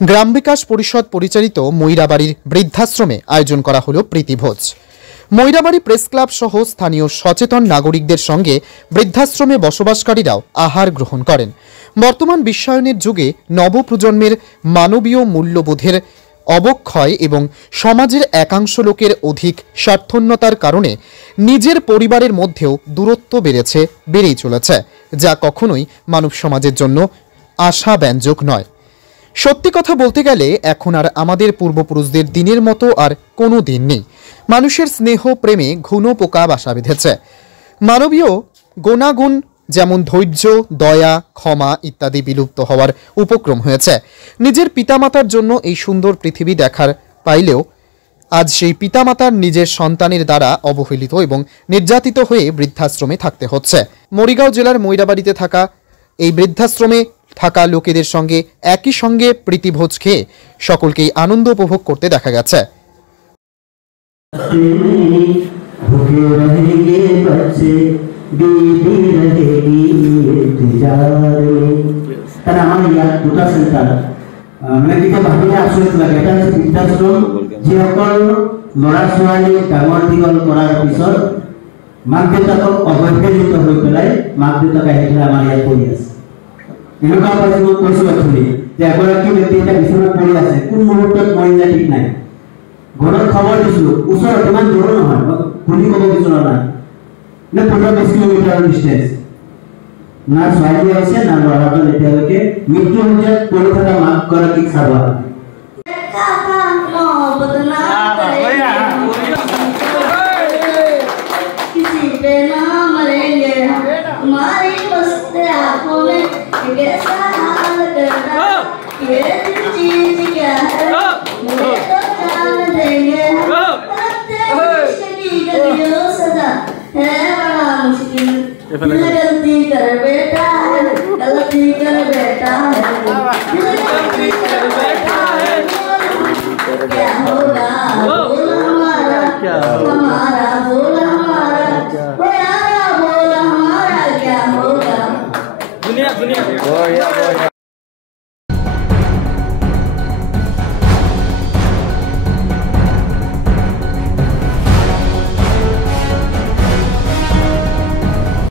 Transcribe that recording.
গ্রাম বিকাশ পরিষদ পরিচালিত ময়রাবাড়ির বৃদ্ধাশ্রমে আয়োজন করা হলো প্রীতিভোজ। ময়রাবাড়ি প্রেস ক্লাব সহ স্থানীয় সচেতন নাগরিকদের সঙ্গে বৃদ্ধাশ্রমে বসবাসকারীরাও আহার গ্রহণ করেন। বর্তমান বিশ্বায়নের যুগে নবপ্রজন্মের মানবীয় মূল্যবোধের অবক্ষয় এবং সমাজের একাংশ লোকের অধিক স্বার্থন্যতার কারণে নিজের পরিবারের মধ্যেও দূরত্ব বেড়েই চলেছে, যা কখনোই মানব সমাজের জন্য আশাব্যঞ্জক নয়। সত্যি কথা বলতে গেলে এখন আর আমাদের পূর্বপুরুষদের দিনের মতো আর কোনো দিন নেই। মানুষের স্নেহ প্রেমে ঘন পোকা বাসা বেঁধেছে। মানবীয় গুণাগুণ যেমন ধৈর্য, দয়া, ক্ষমা ইত্যাদি বিলুপ্ত হওয়ার উপক্রম হয়েছে। নিজের পিতামাতার জন্য এই সুন্দর পৃথিবী দেখার পাইলেও আজ সেই পিতামাতার নিজের সন্তানের দ্বারা অবহেলিত এবং নির্যাতিত হয়ে বৃদ্ধাশ্রমে থাকতে হচ্ছে। মরিগাঁও জেলার ময়রাবাড়িতে থাকা এই বৃদ্ধাশ্রমে থাকা লোকেদের সঙ্গে একই সঙ্গে প্রীতিভোজ খেয়ে সকলকেই আনন্দ উপভোগ করতে দেখা গেছে। ল'ৰা ছোৱালী ডাঙৰ দীঘল কৰাৰ পিছত মাক দেউতাকক অৱহেলিত হৈ পেলাই মাক দেউতাক আহি পেলাই আমাৰ ইয়াত পঢ়ি আছে। এনেকুৱা পাইছোঁ, মই কৈছোঁ অথনি যে এগৰাকী ব্যক্তি এতিয়া বিচনাত পৰি আছে, কোন মুহূৰ্তত মৰি যায় ঠিক নাই। ঘৰত খবৰ দিছিলোঁ, ওচৰত ইমান দূৰ নহয়, শুনি ক'ব বিচৰা নাই, 15-20 কিলোমিটাৰ ডিষ্টেঞ্চ। না ছোৱালী আছে না ল'ৰাজন এতিয়ালৈকে মৃত্যু সজ্জাত পৰি থকা মাকগৰাকীক চাব।